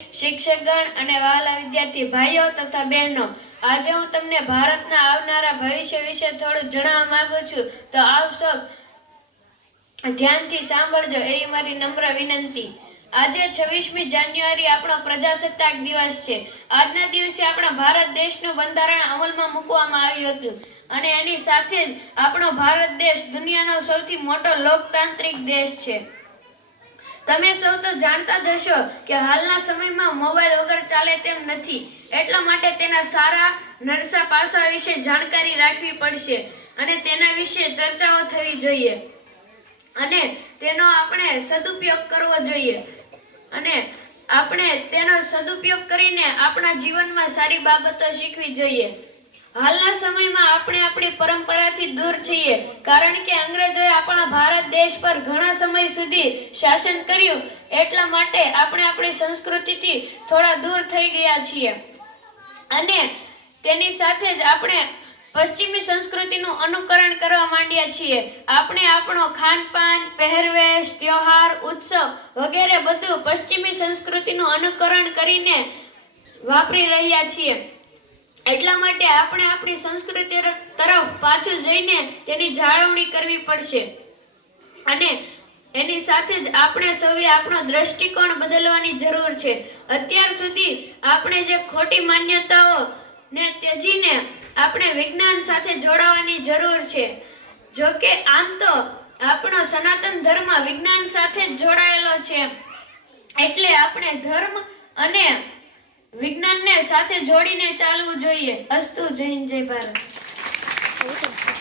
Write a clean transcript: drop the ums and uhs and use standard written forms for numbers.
શિક્ષકગણ અને વહાલા વિદ્યાર્થી ભાઈઓ તથા બહેનો, આજે હું તમને ભારતના આવનારા ભવિષ્ય વિશે થોડું જણાવવા માંગુ છું, તો આપ સૌ ધ્યાનથી સાંભળજો એવી મારી નમ્ર વિનંતી। આજે 26મી જાન્યુઆરી આપણો પ્રજાસત્તાક દિવસ છે। આજના દિવસે આપણા ભારત દેશનું બંધારણ અમલમાં મૂકવામાં આવ્યું હતું અને એની સાથે જ આપણો ભારત દેશ દુનિયાનો સૌથી મોટો લોકતાંત્રિક દેશ છે। તમે સૌ તો જાણતા જ હશો કે હાલના સમયમાં મોબાઈલ વગર ચાલે તેમ નથી, એટલા માટે તેના સારા નરસા પાસા વિશે જાણકારી રાખવી પડશે અને તેના વિશે ચર્ચાઓ થવી જોઈએ અને તેનો આપણે સદુપયોગ કરવો જોઈએ અને આપણે તેનો સદુપયોગ કરીને આપણા જીવનમાં સારી બાબતો શીખવી જોઈએ। હાલના સમયમાં આપણે આપણી પરંપરાથી દૂર છીએ, કારણ કે અંગ્રેજોએ આપણા ભારત દેશ પર ઘણા સમય સુધી શાસન કર્યું, એટલા માટે આપણે આપણી સંસ્કૃતિથી થોડા દૂર થઈ ગયા છીએ અને તેની સાથે જ આપણે પશ્ચિમી સંસ્કૃતિનું અનુકરણ કરવા માંડ્યા છીએ। આપણે આપણો ખાનપાન, પહેરવેશ, તહેવાર, ઉત્સવ વગેરે બધું પશ્ચિમી સંસ્કૃતિનું અનુકરણ કરીને વાપરી રહ્યા છીએ, એટલા માટે આપણે આપણી સંસ્કૃતિ તરફ પાછું જઈને તેની જાળવણી કરવી પડશે અને એની સાથે જ આપણે સૌએ આપણો દ્રષ્ટિકોણ બદલવાની જરૂર છે। અત્યાર સુધી આપણે જે ખોટી માન્યતાઓને ત્યજીને આપણે વિજ્ઞાન સાથે જોડાવાની જરૂર છે। જો કે આમ તો આપણો સનાતન ધર્મ વિજ્ઞાન સાથે જ જોડાયેલો છે, એટલે આપણે ધર્મ અને વિજ્ઞાનને સાથે જોડીને ચાલવું જોઈએ। અસ્તુ, જય હિન્દ, જય ભારત।